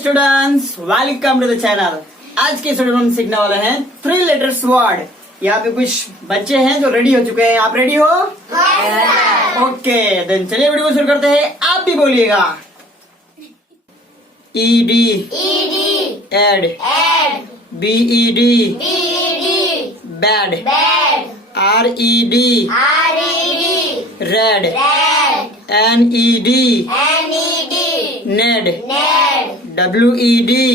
Students welcome to the channel. आज के student हम सीखने वाले हैं 3 लेटर्स वर्ड। यहाँ पे कुछ बच्चे हैं जो रेडी हो चुके हैं। आप रेडी हो? ओके देन चलिए वीडियो को शुरू करते हैं। आप भी बोलिएगा। E D ed B E D bed R E D red N E D Ned W E D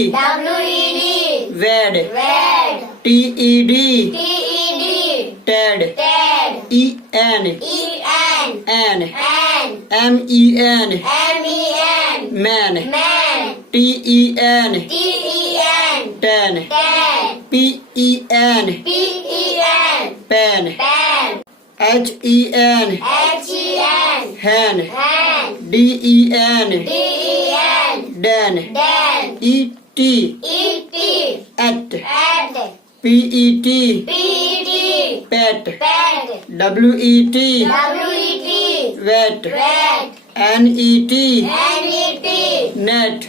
wed T E D Ted E N en M E N men T E N ten P E N pen HEN hen DEN den ET at PET pet WET wet NET net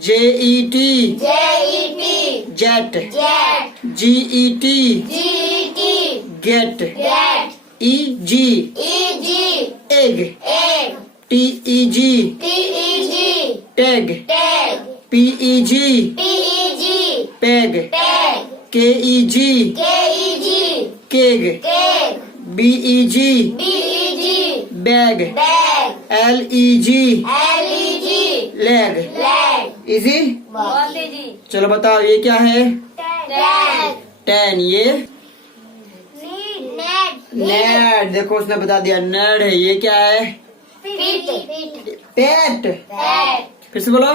JET jet GET get EG egg TEG tag PEG peg KEG keg BEG bag LEG leg easy. चलो बताओ ये क्या है? Ten. ये net. देखो उसने बता दिया नेट है। ये क्या है? पेट। फिर से बोलो।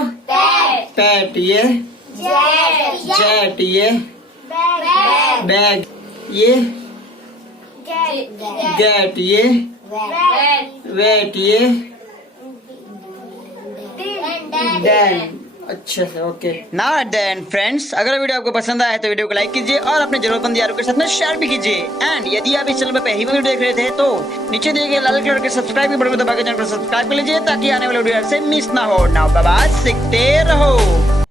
पेट। ये जेट। ये बैग। ये गेट। ये वेट। ये देन। अच्छा से ओके नाउ देन फ्रेंड्स, अगर वीडियो आपको पसंद आया तो वीडियो को लाइक कीजिए और अपने जरूरतमंद यारों के साथ में शेयर भी कीजिए। एंड यदि आप इस चैनल पर पहली बार देख रहे थे तो नीचे दिए गए लाल कलर के सब्सक्राइब के बटन को दबा के चैनल को सब्सक्राइब कर लीजिए ताकि आने वाले वीडियो से मिस ना हो। नाउ बाय बाय, सीखते रहो।